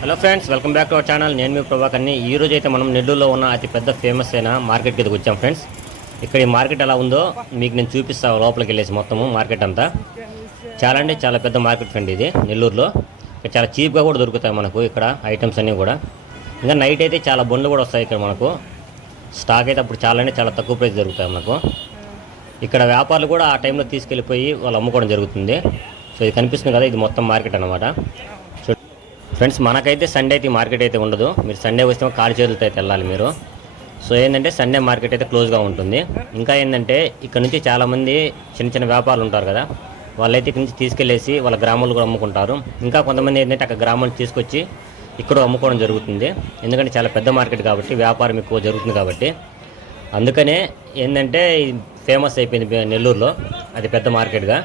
Hello friends welcome back to our channel నేను మీ ప్రభాకర్ని. ఈ రోజు అయితే మనం నెల్లూరులో ఉన్న అతి పెద్ద ఫేమస్ అయిన మార్కెట్కి ఎదుగు వచ్చాం ఫ్రెండ్స్ ఇక్కడ ఈ మార్కెట్ ఎలా ఉందో మీకు నేను చూపిస్తాను లోపలికి వెళ్ళేసి మొత్తము మార్కెట్ అంతా. చాలా అంటే చాలా పెద్ద మార్కెట్ ఫ్రెండ్ ఇది నెల్లూరులో. ఇక్కడ చాలా చీప్గా కూడా దొరుకుతాయి మనకు ఇక్కడ ఐటమ్స్ అన్నీ కూడా. ఇంకా నైట్ అయితే చాలా బండ్లు కూడా వస్తాయి ఇక్కడ మనకు. స్టాక్ అయితే అప్పుడు చాలా అంటే చాలా తక్కువ ప్రైస్ దొరుకుతాయి మనకు. ఇక్కడ వ్యాపారులు కూడా ఆ టైంలో తీసుకెళ్ళిపోయి వాళ్ళు అమ్ముకోవడం జరుగుతుంది. సో ఇది కనిపిస్తుంది కదా ఇది మొత్తం మార్కెట్ అనమాట ఫ్రెండ్స్ మనకైతే సండే అయితే మార్కెట్ అయితే ఉండదు. మీరు సండే వస్తే కాలు చేతులతో అయితే వెళ్ళాలి మీరు. సో ఏంటంటే సండే మార్కెట్ అయితే క్లోజ్గా ఉంటుంది. ఇంకా ఏంటంటే ఇక్కడ నుంచి చాలామంది చిన్న చిన్న వ్యాపారులు ఉంటారు కదా వాళ్ళైతే ఇక్కడ నుంచి తీసుకెళ్ళేసి వాళ్ళ గ్రామాలు కూడా అమ్ముకుంటారు. ఇంకా కొంతమంది ఏంటంటే అక్కడ గ్రామాలు తీసుకొచ్చి ఇక్కడ అమ్ముకోవడం జరుగుతుంది. ఎందుకంటే చాలా పెద్ద మార్కెట్ కాబట్టి వ్యాపారం ఎక్కువ జరుగుతుంది కాబట్టి. అందుకనే ఏంటంటే ఫేమస్ అయిపోయింది నెల్లూరులో. అది పెద్ద మార్కెట్గా.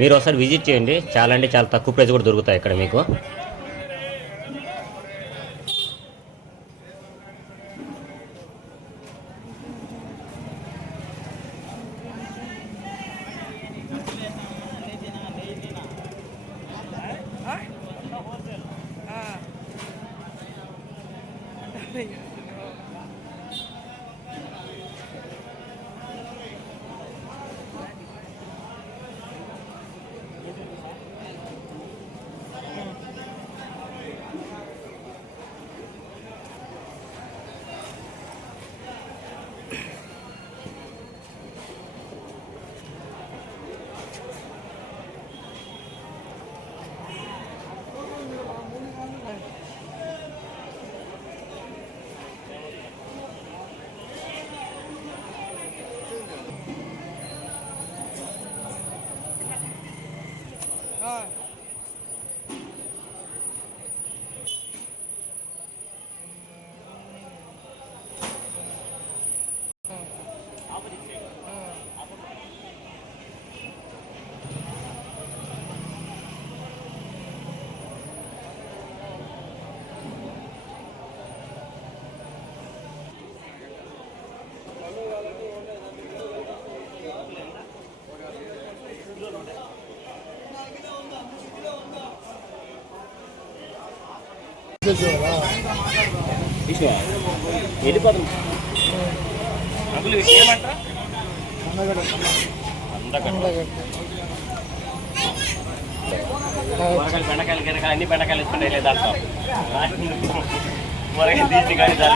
మీరు ఒకసారి విజిట్ చేయండి. చాలా అంటే చాలా తక్కువ ప్రైస్ కూడా దొరుకుతాయి ఇక్కడ మీకు. ఏమంటారా? కూరగాయలు బెండకాయలు గిరకాయలు అన్ని బెండకాయలు ఇస్తుండే లేదా కూరగాయలు తీసి కానీ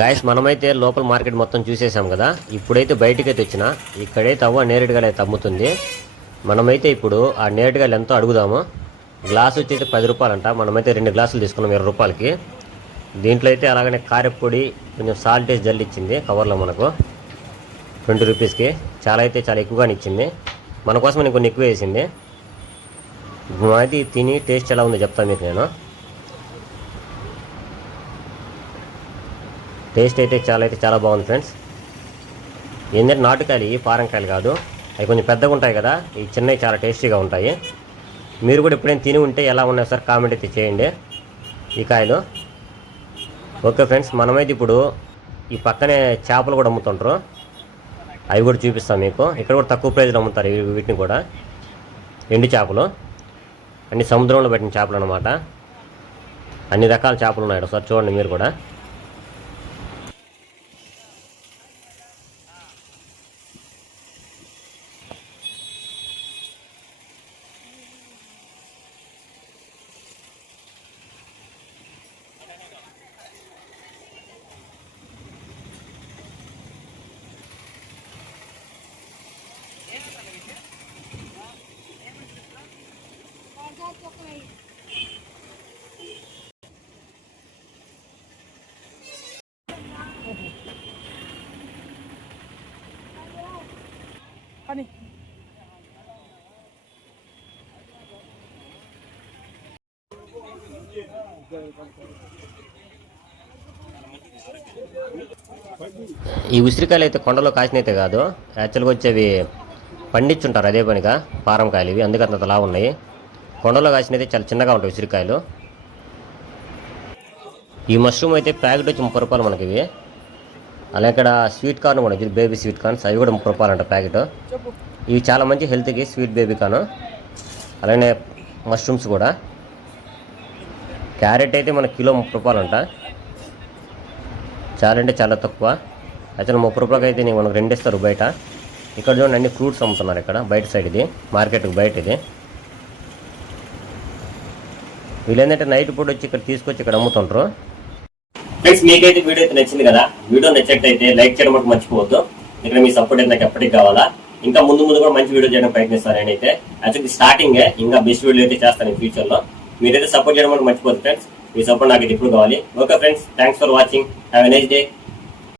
గాయస్ మనమైతే లోపల మార్కెట్ మొత్తం చూసేసాం కదా. ఇప్పుడైతే బయటకైతే వచ్చిన ఇక్కడైతే అవ్వ నేరేడుగాయలు అయితే అమ్ముతుంది మనమైతే ఇప్పుడు ఆ నేరేడుగాయలు ఎంతో అడుగుదాము. గ్లాస్ వచ్చేసి పది రూపాయలంట. మనమైతే రెండు గ్లాసులు తీసుకున్నాం ఇరవై రూపాయలకి. దీంట్లో అయితే అలాగనే కారెప్పొడి కొంచెం సాల్ట్ వేసి జల్లి ఇచ్చింది కవర్లో మనకు. ట్వంటీ రూపీస్కి. చాలా అయితే చాలా ఎక్కువగానే ఇచ్చింది. మన కోసం నేను కొన్ని ఎక్కువ వేసింది. అయితే తిని టేస్ట్ ఎలా ఉందో చెప్తాను మీకు నేను. టేస్ట్ అయితే చాలా అయితే చాలా బాగుంది ఫ్రెండ్స్. ఏంటంటే నాటుకాయలు పారంకాయలు కాదు. అవి కొంచెం పెద్దగా ఉంటాయి కదా ఈ చిన్నవి చాలా టేస్టీగా ఉంటాయి. మీరు కూడా ఎప్పుడైనా తిని ఉంటే ఎలా ఉన్నాయి సార్ కామెంట్ అయితే చేయండి. ఈ కాయలు. ఓకే ఫ్రెండ్స్ మనమైతే ఇప్పుడు ఈ పక్కనే చేపలు కూడా అమ్ముతుంటారు. అవి కూడా చూపిస్తాం మీకు. ఇక్కడ కూడా తక్కువ ప్రైజ్లో అమ్ముతారు వీటిని కూడా. ఎండు చేపలు. అన్ని సముద్రంలో పెట్టిన చేపలు అనమాట అన్ని రకాల చేపలు ఉన్నాయి. ఒకసారి చూడండి మీరు కూడా. Ani. ఈ ఉసిరికాయలు అయితే కొండలో కాసినైతే కాదు. యాక్చువల్గా వచ్చేవి పండించుంటారు అదే పనిగా. పారం కాయలు ఇవి అందుకే అంత లా ఉన్నాయి కొండలో కాసినైతే చాలా చిన్నగా ఉంటాయి ఉసిరికాయలు. ఈ మష్రూమ్ అయితే ప్యాకెట్ వచ్చి ముప్పై రూపాయలు మనకి ఇవి. అలా ఇక్కడ స్వీట్ కార్న్ కూడా ఇది బేబీ స్వీట్ కార్న్స్ అవి కూడా ముప్పై రూపాయలు అంట ప్యాకెట్. ఇవి చాలా మంచి హెల్త్కి స్వీట్ బేబీ కార్న్. అలానే మష్రూమ్స్ కూడా. క్యారెట్ అయితే మన కిలో ముప్పై రూపాయలు అంట. చాలా అంటే చాలా తక్కువ. అసలు ముప్పై రూపాయలకి అయితే నేను మనకు రెండు ఇస్తారు బయట. ఇక్కడ చూడండి అన్ని ఫ్రూట్స్ అమ్ముతున్నారు ఇక్కడ. బయట సైడ్ ఇది. మార్కెట్కి బయట ఇది. వీళ్ళు నైట్ పూట వచ్చి ఇక్కడ తీసుకొచ్చి ఇక్కడ అమ్ముతుంటారు ఫ్రెండ్స్ మీకైతే వీడియో అయితే నచ్చింది కదా? వీడియో నచ్చినట్టయితే లైక్ చేయడం మాకు మర్చిపోవద్దు. ఇక్కడ మీ సపోర్ట్ అయితే నాకు ఎప్పటికి కావాలా? ఇంకా ముందు ముందు కూడా మంచి వీడియో చేయడం ప్రయత్నిస్తాను నేనైతే. యాక్చువల్లీ స్టార్టింగ్ ఇంకా బెస్ట్ వీడియో అయితే చేస్తాను ఫ్యూచర్లో. మీరైతే సపోర్ట్ చేయడం మాకు మర్చిపోద్దు ఫ్రెండ్స్ మీ సపోర్ట్ నాకు ఇప్పుడు కావాలి. Okay friends thanks for watching have a nice day